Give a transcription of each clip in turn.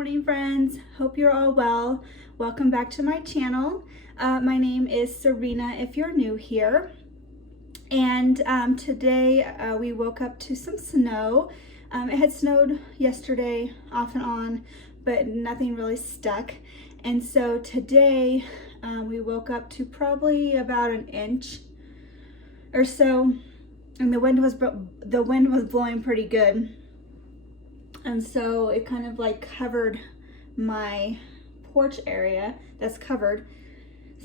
morning, friends. Hope you're all well. Welcome back to my channel. My name is Serena if you're new here. And today we woke up to some snow. It had snowed yesterday off and on, but nothing really stuck. And so today we woke up to probably about an inch or so, and the wind was blowing pretty good. And so it kind of like covered my porch area that's covered.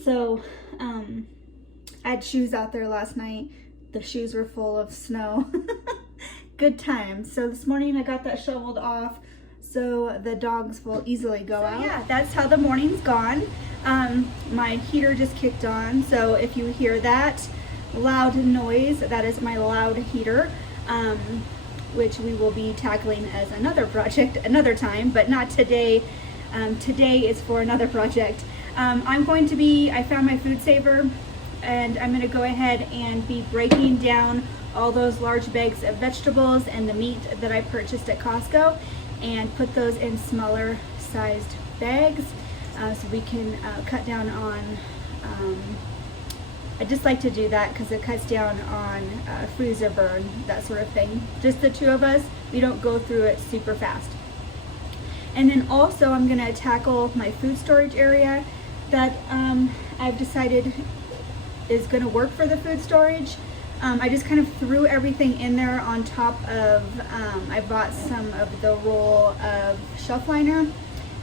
So I had shoes out there last night. The shoes were full of snow. Good times. So this morning I got that shoveled off so the dogs will easily go out. Yeah, that's how the morning's gone. My heater just kicked on, so if you hear that loud noise, that is my loud heater. Which we will be tackling as another project another time, but not today. Today is for another project. I found my food saver, and I'm gonna go ahead and be breaking down all those large bags of vegetables and the meat that I purchased at Costco and put those in smaller sized bags so we can cut down on I just like to do that because it cuts down on freezer burn, that sort of thing. Just the two of us, we don't go through it super fast. And then also I'm gonna tackle my food storage area that I've decided is gonna work for the food storage. I just kind of threw everything in there on top of, I bought some of the roll of shelf liner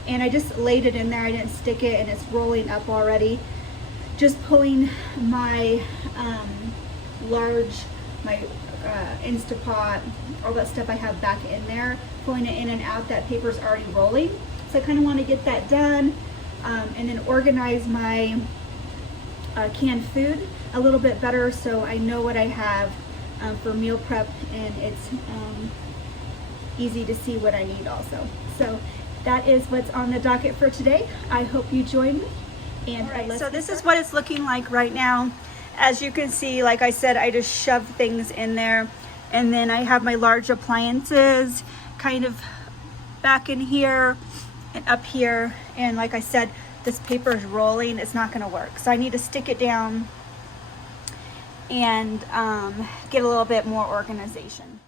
and I just laid it in there. I didn't stick it and it's rolling up already. Just pulling my Instapot, all that stuff I have back in there, pulling it in and out. That paper's already rolling. So I kind of want to get that done and then organize my canned food a little bit better so I know what I have for meal prep, and it's easy to see what I need also. So that is what's on the docket for today. I hope you join me. And right, so this is what it's looking like right now. As you can see, like I said, I just shoved things in there, and then I have my large appliances kind of back in here and up here, and like I said, this paper is rolling. It's not going to work, so I need to stick it down and get a little bit more organization.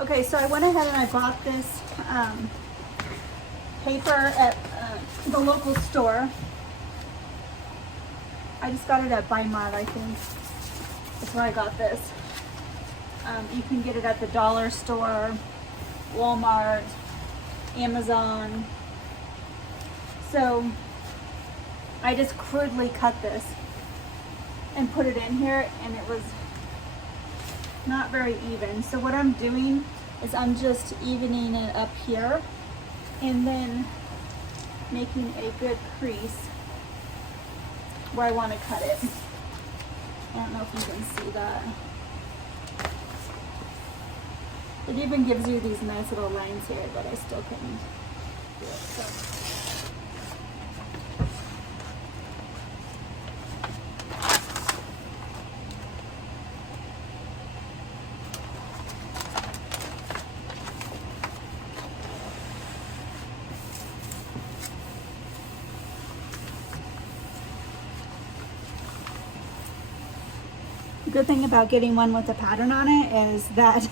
Okay, so I went ahead and I bought this paper at the local store. I just got it at By Mile, I think. That's where I got this. You can get it at the dollar store, Walmart, Amazon. So I just crudely cut this and put it in here, and it was not very even. So what I'm doing is I'm just evening it up here and then making a good crease where I want to cut it. I don't know if you can see that. It even gives you these nice little lines here, but I still couldn't do it. So. The good thing about getting one with a pattern on it is that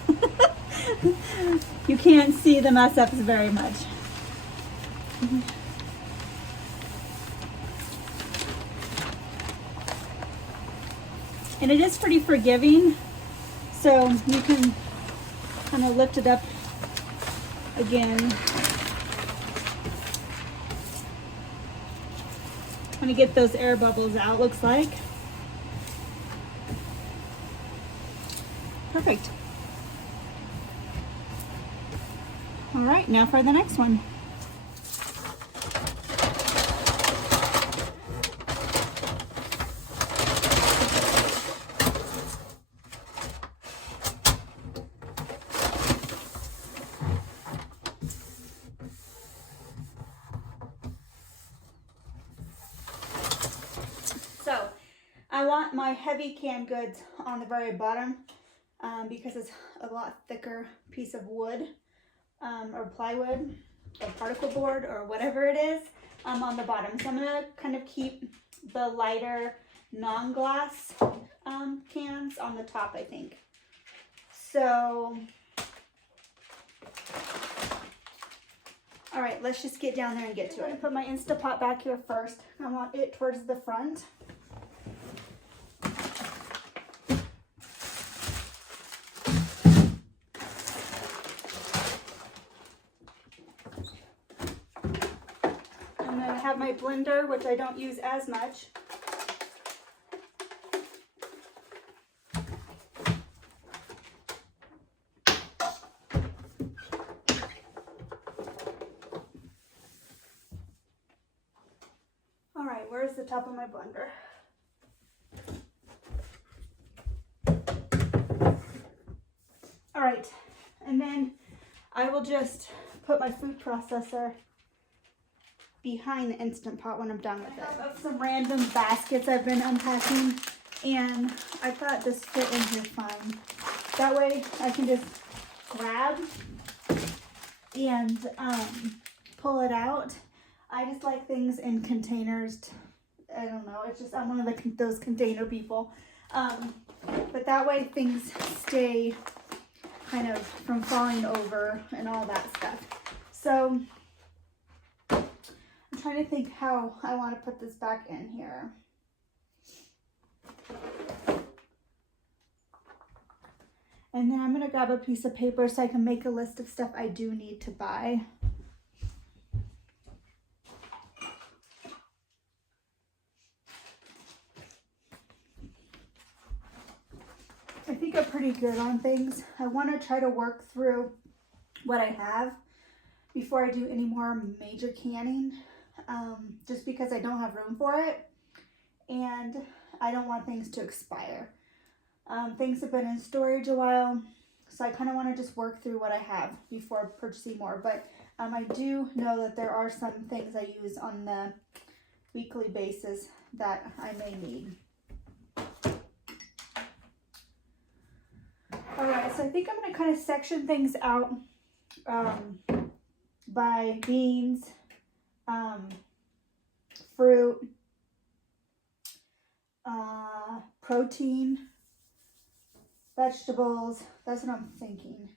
you can't see the mess ups very much. And it is pretty forgiving, so you can kind of lift it up again. When you get those air bubbles out, looks like. Perfect. All right, now for the next one. So I want my heavy canned goods on the very bottom because it's a lot thicker piece of wood or plywood or particle board or whatever it is on the bottom. So I'm gonna kind of keep the lighter non-glass cans on the top, I think. So, all right, let's just get down there and get to it. I'm gonna put my Instapot back here first. I want it towards the front. I'm gonna have my blender, which I don't use as much. All right, where's the top of my blender? All right, and then I will just put my food processor behind the Instant Pot when I'm done with it. I have some random baskets I've been unpacking, and I thought this fit in here fine. That way I can just grab and pull it out. I just like things in containers. I don't know, it's just, I'm one of those container people. But that way things stay kind of from falling over and all that stuff. So I'm trying to think how I want to put this back in here. And then I'm going to grab a piece of paper so I can make a list of stuff I do need to buy. I think I'm pretty good on things. I want to try to work through what I have before I do any more major canning, just because I don't have room for it and I don't want things to expire. Things have been in storage a while, so I kind of want to just work through what I have before purchasing more. But I do know that there are some things I use on the weekly basis that I may need. All right, so I think I'm going to kind of section things out by beans, fruit, protein, vegetables. That's what I'm thinking.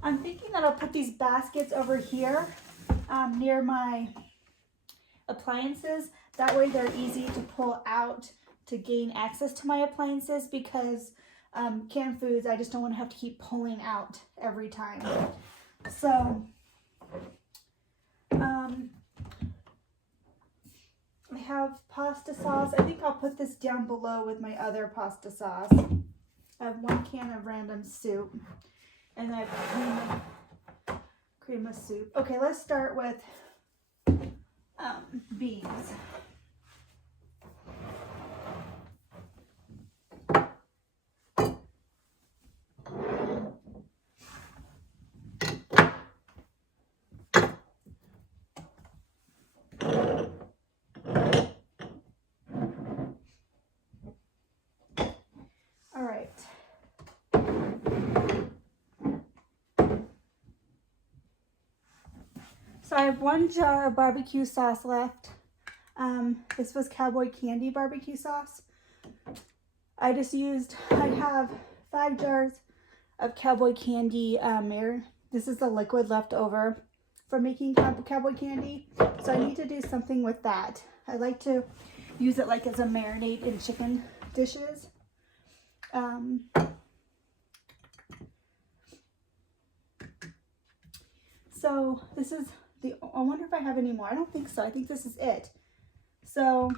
I'm thinking that I'll put these baskets over here near my appliances. That way they're easy to pull out to gain access to my appliances, because canned foods, I just don't want to have to keep pulling out every time. So I have pasta sauce. I think I'll put this down below with my other pasta sauce. I have 1 can of random soup, and I have cream of soup. Okay, let's start with beans. All right. So I have 1 jar of barbecue sauce left. This was Cowboy Candy barbecue sauce. I have 5 jars of Cowboy Candy this is the liquid left over from making Cowboy Candy. So I need to do something with that. I like to use it like as a marinade in chicken dishes. So this is I wonder if I have any more. I don't think so. I think this is it. So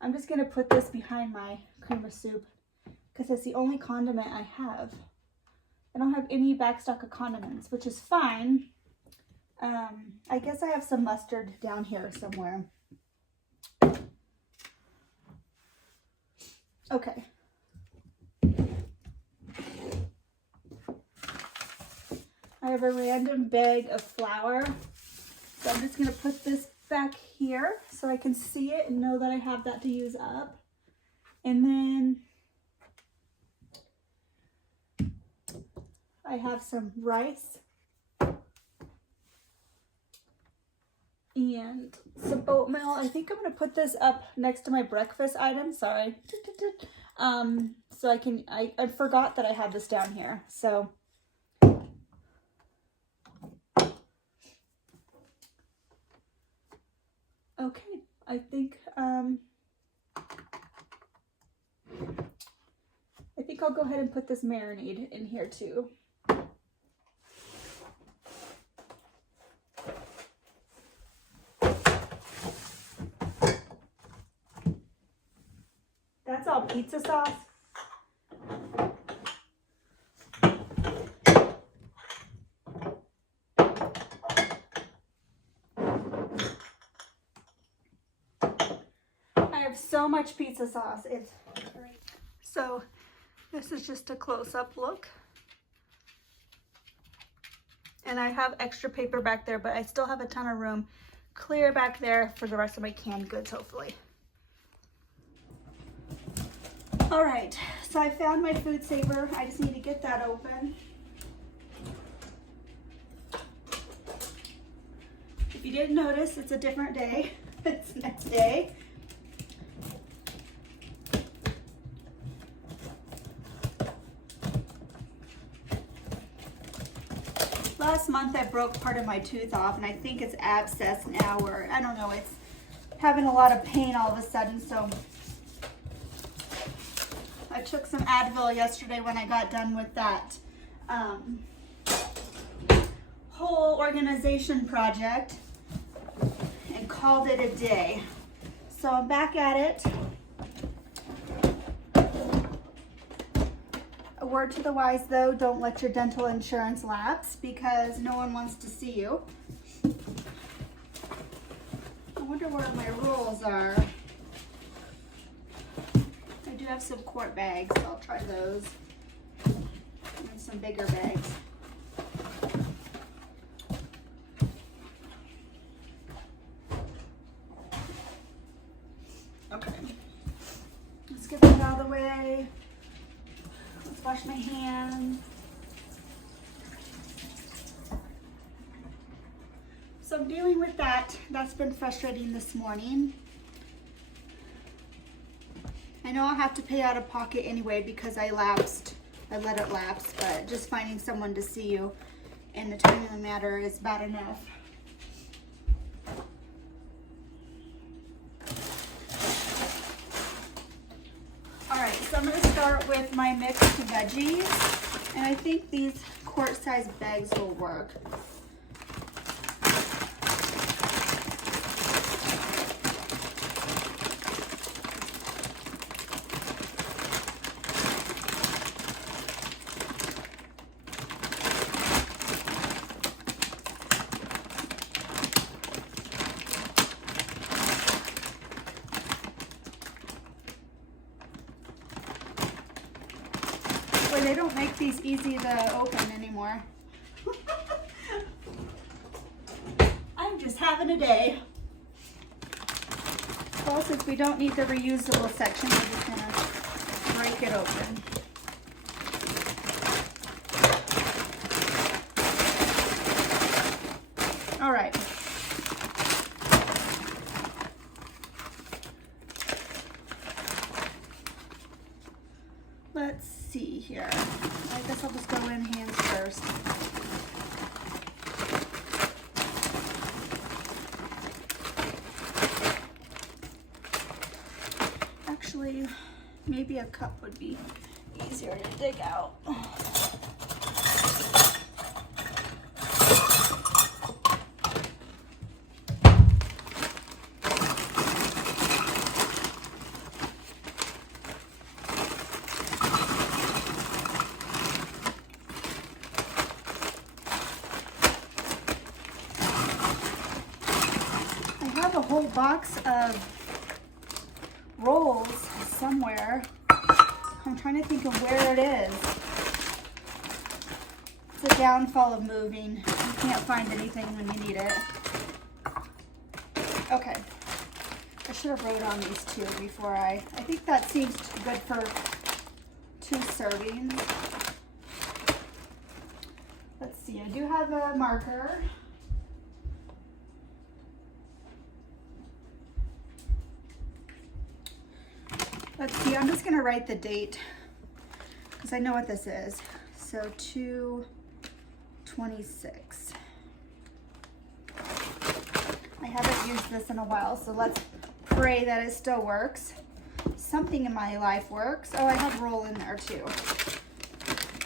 I'm just going to put this behind my cream of soup because it's the only condiment I have. I don't have any back stock of condiments, which is fine. I guess I have some mustard down here somewhere. Okay. I have a random bag of flour. So I'm just going to put this back here so I can see it and know that I have that to use up. And then I have some rice and some oatmeal. I think I'm going to put this up next to my breakfast item. Sorry. So I forgot that I had this down here. So okay, I think I'll go ahead and put this marinade in here too. That's all pizza sauce. I have so much pizza sauce. It's great. So this is just a close-up look. And I have extra paper back there, but I still have a ton of room clear back there for the rest of my canned goods, hopefully. All right, so I found my food saver. I just need to get that open. If you didn't notice, it's a different day. It's next day. Last month I broke part of my tooth off, and I think it's abscess now, or I don't know, it's having a lot of pain all of a sudden. So I took some Advil yesterday when I got done with that whole organization project and called it a day. So I'm back at it. A word to the wise though, don't let your dental insurance lapse because no one wants to see you. I wonder where my rolls are. I do have some quart bags, so I'll try those. And some bigger bags. Okay. Let's get that out of the way. Let's wash my hands. So I'm dealing with that. That's been frustrating this morning. I know I'll have to pay out of pocket anyway because I let it lapse, but just finding someone to see you in the time of the matter is bad enough. Alright, so I'm going to start with my mixed veggies, and I think these quart-sized bags will work. They don't make these easy to open anymore. I'm just having a day. Well, since we don't need the reusable section, we're just gonna break it open. All right. Actually, maybe a cup would be easier to dig out. I have a whole box of rolls somewhere. I'm trying to think of where it is. It's the downfall of moving. You can't find anything when you need it. Okay. I should have wrote on these two before I think that seems good for 2 servings. Let's see, I do have a marker. Let's see, I'm just gonna write the date because I know what this is. So 2/26. I haven't used this in a while, so let's pray that it still works. Something in my life works. Oh, I have roll in there too.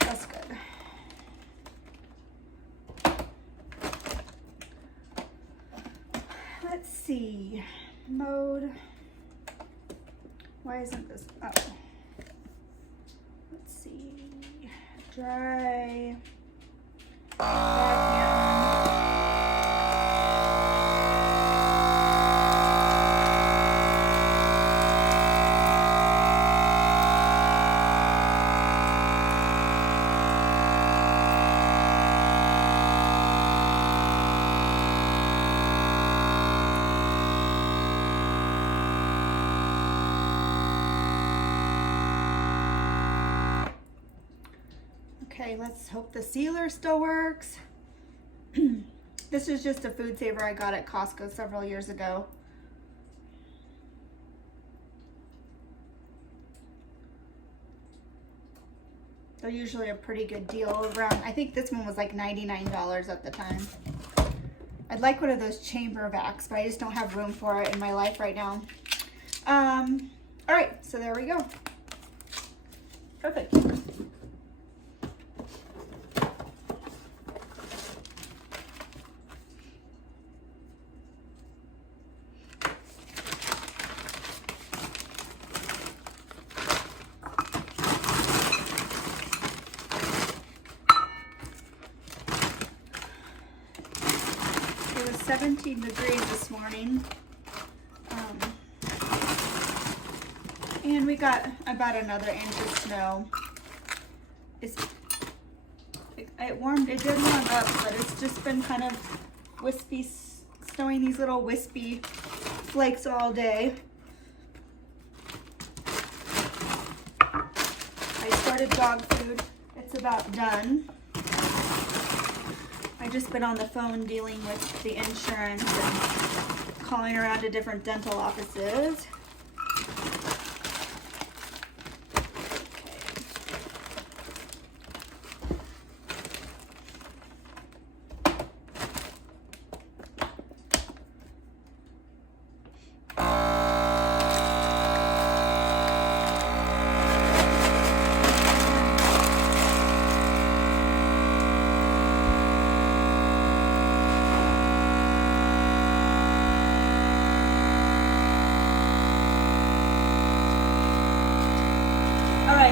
That's good. Let's see, mode. Why isn't this? Oh. Let's see. Dry. Vacuum. Okay, let's hope the sealer still works. This is just a food saver I got at Costco several years ago. They're usually a pretty good deal around, I think this one was like $99 at the time. I'd like one of those chamber vacs, but I just don't have room for it in my life right now. All right, so there we go. Perfect. It was 17 degrees this morning. And we got about another inch of snow. It did warm up, but it's just been kind of wispy, snowing these little wispy flakes all day. I started dog food. It's about done. I just been on the phone dealing with the insurance and calling around to different dental offices.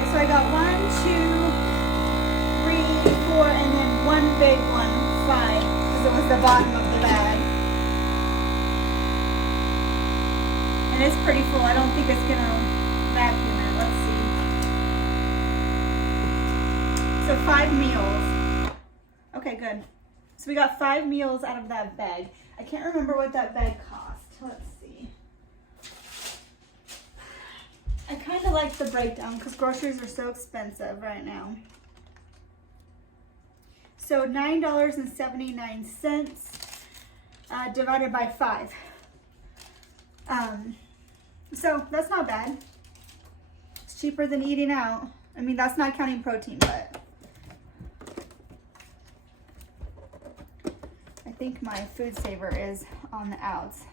So I got 1, 2, 3, 4, and then one big one, 5, because it was the bottom of the bag. And it's pretty full. I don't think it's gonna vacuum it. Let's see. So 5 meals. Okay, good. So we got 5 meals out of that bag. I can't remember what that bag cost. Let's see. I kind of like the breakdown because groceries are so expensive right now. So $9.79 divided by 5. So that's not bad. It's cheaper than eating out. I mean, that's not counting protein, but I think my food saver is on the outs.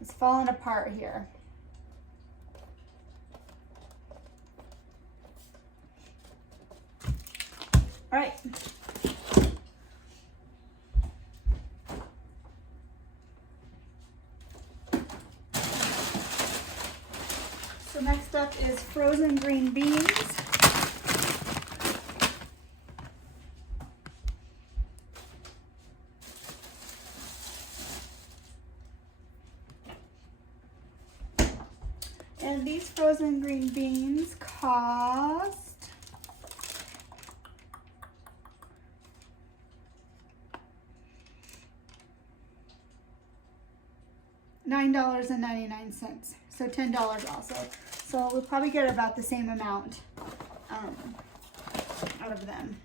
It's falling apart here. All right. So next up is frozen green beans. And these frozen green beans cost $9.99, so $10 also. So we'll probably get about the same amount out of them.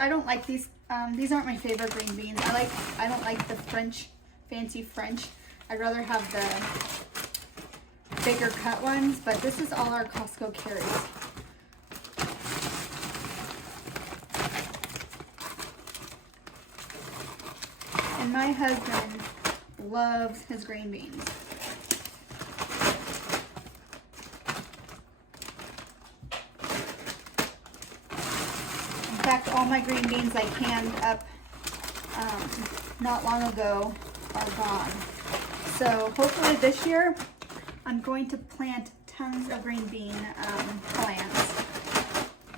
I don't like these. These aren't my favorite green beans. I don't like the fancy French. I'd rather have the bigger cut ones, but this is all our Costco carries. And my husband loves his green beans. In fact, all my green beans I canned up not long ago are gone. So hopefully this year I'm going to plant tons of green bean plants.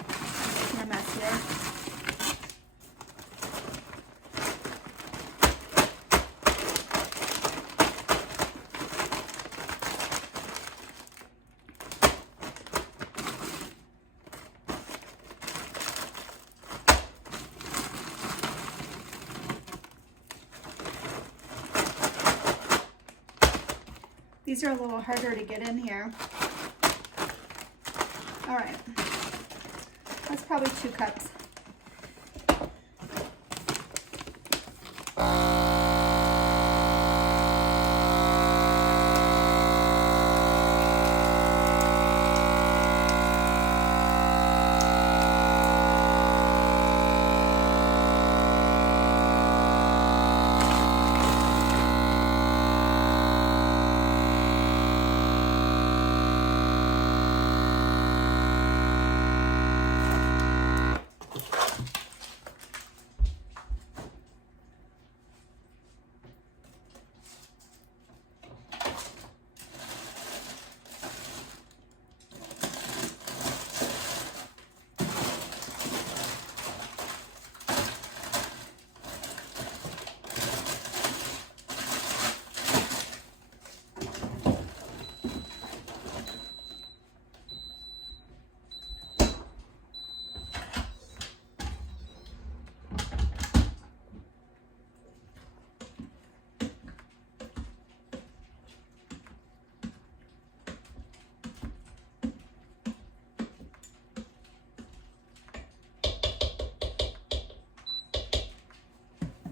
I'm making a mess here. These are a little harder to get in here. All right, that's probably 2 cups.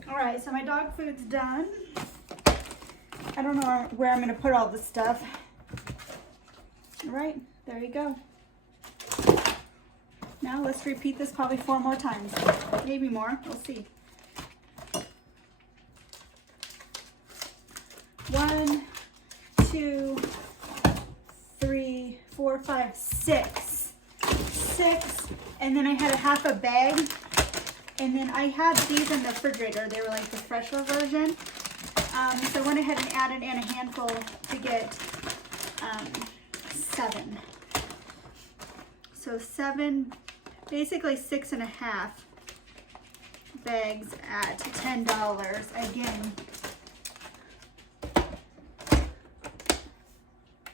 All right, so my dog food's done. I don't know where I'm gonna put all this stuff. All right, there you go. Now let's repeat this probably 4 more times, maybe more, we'll see. 1, 2, 3, 4, 5, 6. 6, and then I had a half a bag. And then I had these in the refrigerator. They were like the fresher version. So I went ahead and added in a handful to get 7. So 7, basically 6.5 bags at $10. Again,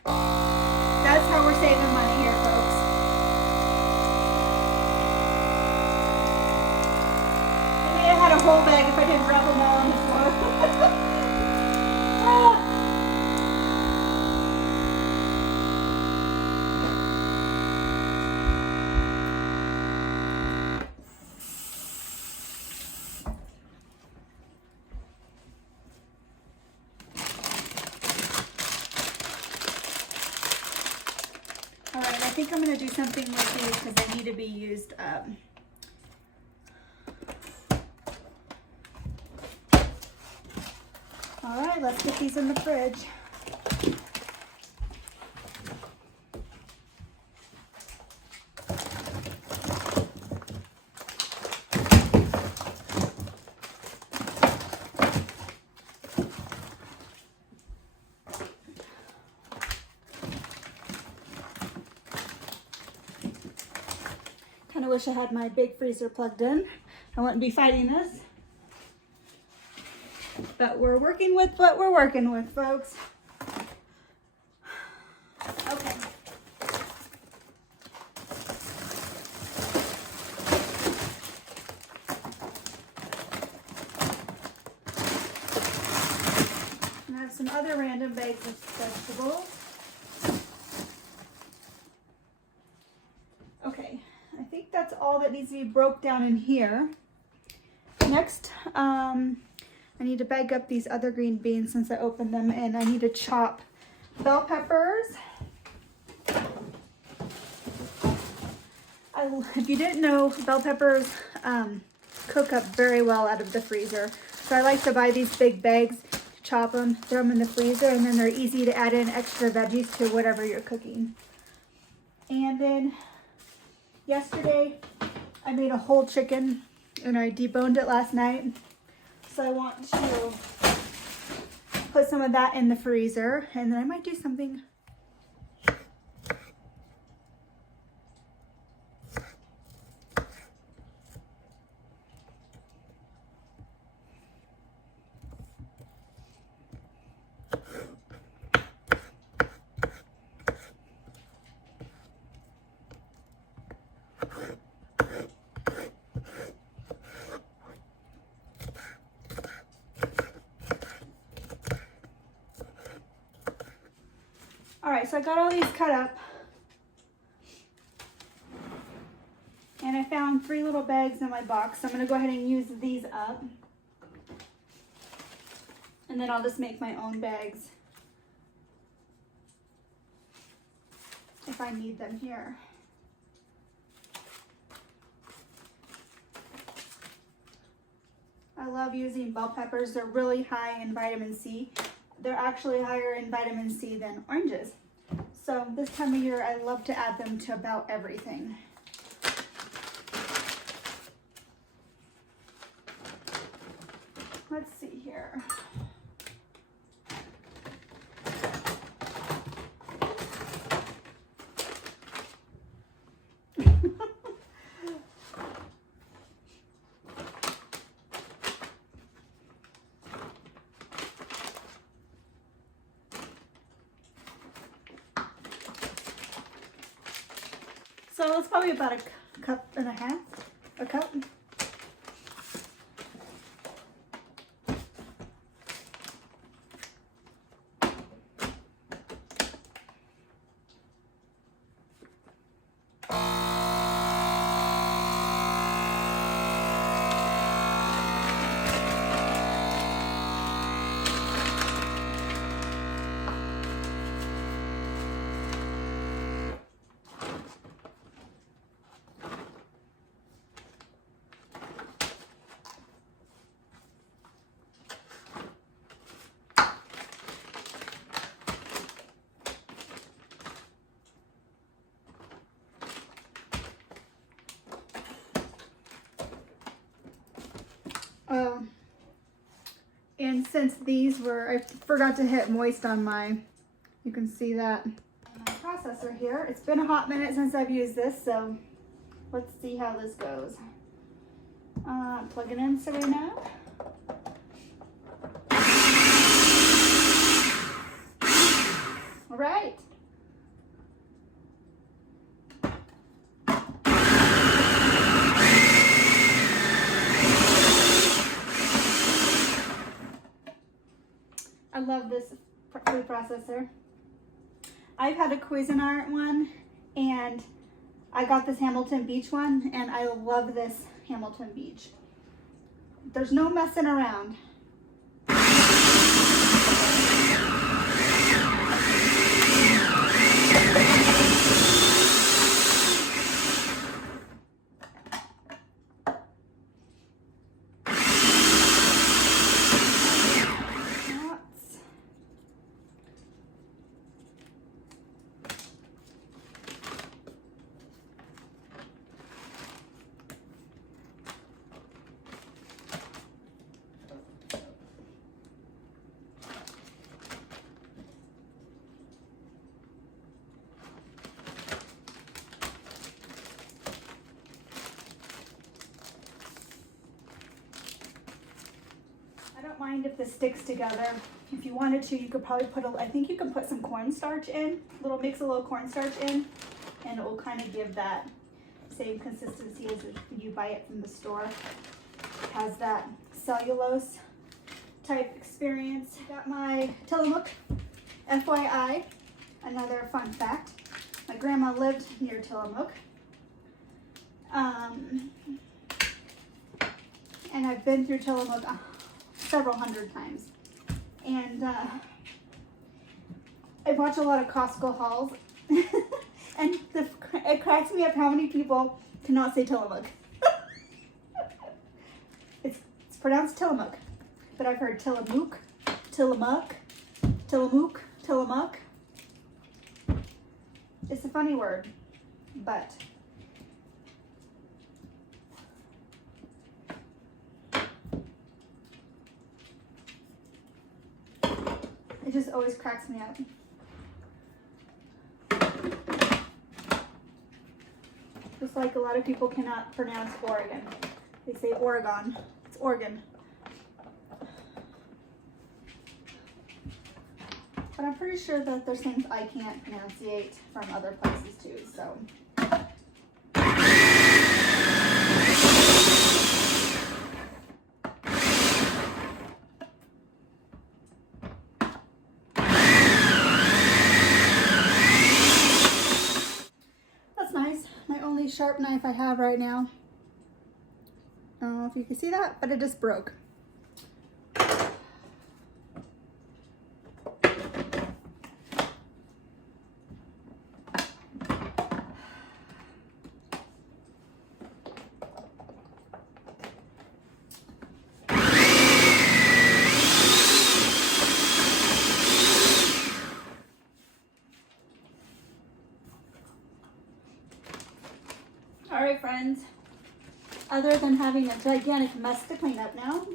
that's how we're saving money here, folks. I had a whole bag if I didn't drop them all on the floor. All right, I think I'm gonna do something with these because they need to be used up. All right, let's put these in the fridge. Kind of wish I had my big freezer plugged in. I wouldn't be fighting this. But we're working with what we're working with, folks. Okay. And I have some other random bags of vegetables. Okay, I think that's all that needs to be broke down in here. Next, I need to bag up these other green beans since I opened them, and I need to chop bell peppers. If you didn't know, bell peppers cook up very well out of the freezer. So I like to buy these big bags, chop them, throw them in the freezer, and then they're easy to add in extra veggies to whatever you're cooking. And then yesterday, I made a whole chicken and I deboned it last night. So I want to put some of that in the freezer, and then I might do something. All right, so I got all these cut up, and I found 3 little bags in my box. So I'm gonna go ahead and use these up, and then I'll just make my own bags if I need them here. I love using bell peppers. They're really high in vitamin C. They're actually higher in vitamin C than oranges. So this time of year, I love to add them to about everything. Let's see here. So it's probably about a cup and a half, a cup. And since these were, I forgot to hit moist on you can see that my processor here. It's been a hot minute since I've used this, so let's see how this goes. Plug it in, Serena. All right. I love this food processor. I've had a Cuisinart one, and I got this Hamilton Beach one, and I love this Hamilton Beach. There's no messing around. mind if this sticks together. If you wanted to, you could probably put I think you can put some cornstarch in, mix a little cornstarch in, and it will kind of give that same consistency as if you buy it from the store. It has that cellulose type experience. Got my Tillamook. FYI, another fun fact, my grandma lived near Tillamook. And I've been through Tillamook several hundred times. And I watch a lot of Costco hauls. And it cracks me up how many people cannot say Tillamook. It's pronounced Tillamook. But I've heard Tillamook, Tillamook, Tillamook, Tillamook. It's a funny word, but it just always cracks me up. Just like a lot of people cannot pronounce Oregon. They say Oregon. It's Oregon. But I'm pretty sure that there's things I can't pronunciate from other places too, so. That's nice. My only sharp knife I have right now. I don't know if you can see that, but it just broke. All right, friends, other than having a gigantic mess to clean up now,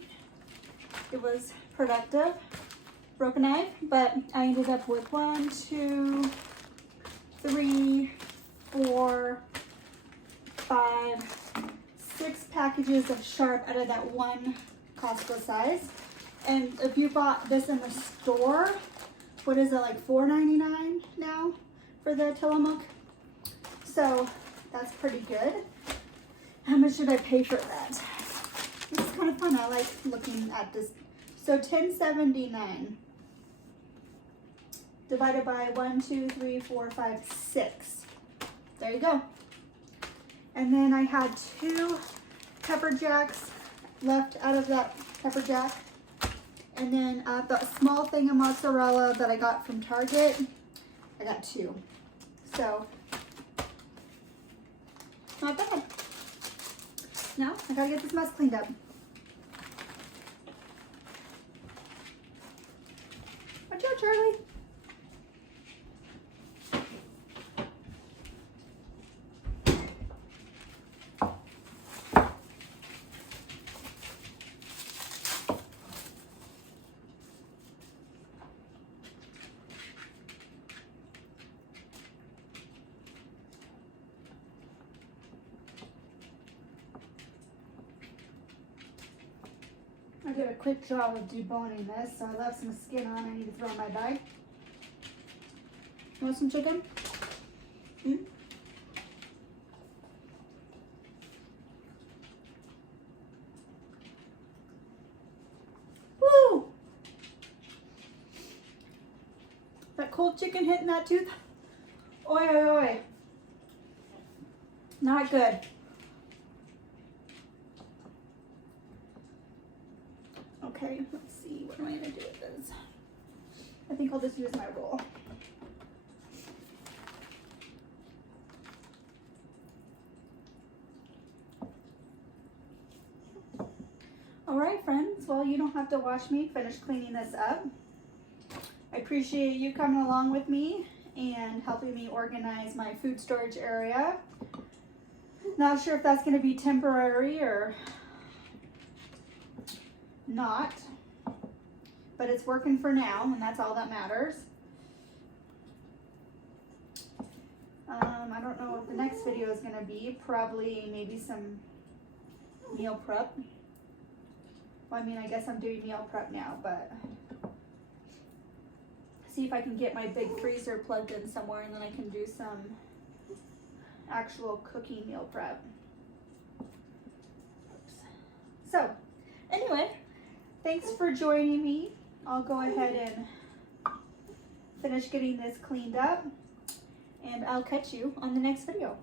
it was productive. Broke a knife, but I ended up with 1, 2, 3, 4, 5, 6 packages of sharp out of that one Costco size. And if you bought this in the store, what is it, like $4.99 now for the Tillamook? So that's pretty good. How much did I pay for that? This is kind of fun. I like looking at this. So $10.79 divided by 1, 2, 3, 4, 5, 6. There you go. And then I had 2 pepper jacks left out of that pepper jack. And then the small thing of mozzarella that I got from Target, I got 2. So not bad. Now I gotta get this mess cleaned up. Watch out, Charlie. I did a quick job of deboning this, so I left some skin on. I need to throw in my bag. You want some chicken? Woo! That cold chicken hitting that tooth. Oi, oi, oi. Not good. Okay, let's see, what am I gonna do with this? I think I'll just use my roll. All right, friends, well, you don't have to watch me finish cleaning this up. I appreciate you coming along with me and helping me organize my food storage area. Not sure if that's gonna be temporary or not, but it's working for now, and that's all that matters. I don't know what the next video is going to be. Probably maybe some meal prep well, I mean, I guess I'm doing meal prep now, but see if I can get my big freezer plugged in somewhere, and then I can do some actual cooking meal prep. Oops. So anyway, thanks for joining me. I'll go ahead and finish getting this cleaned up, and I'll catch you on the next video.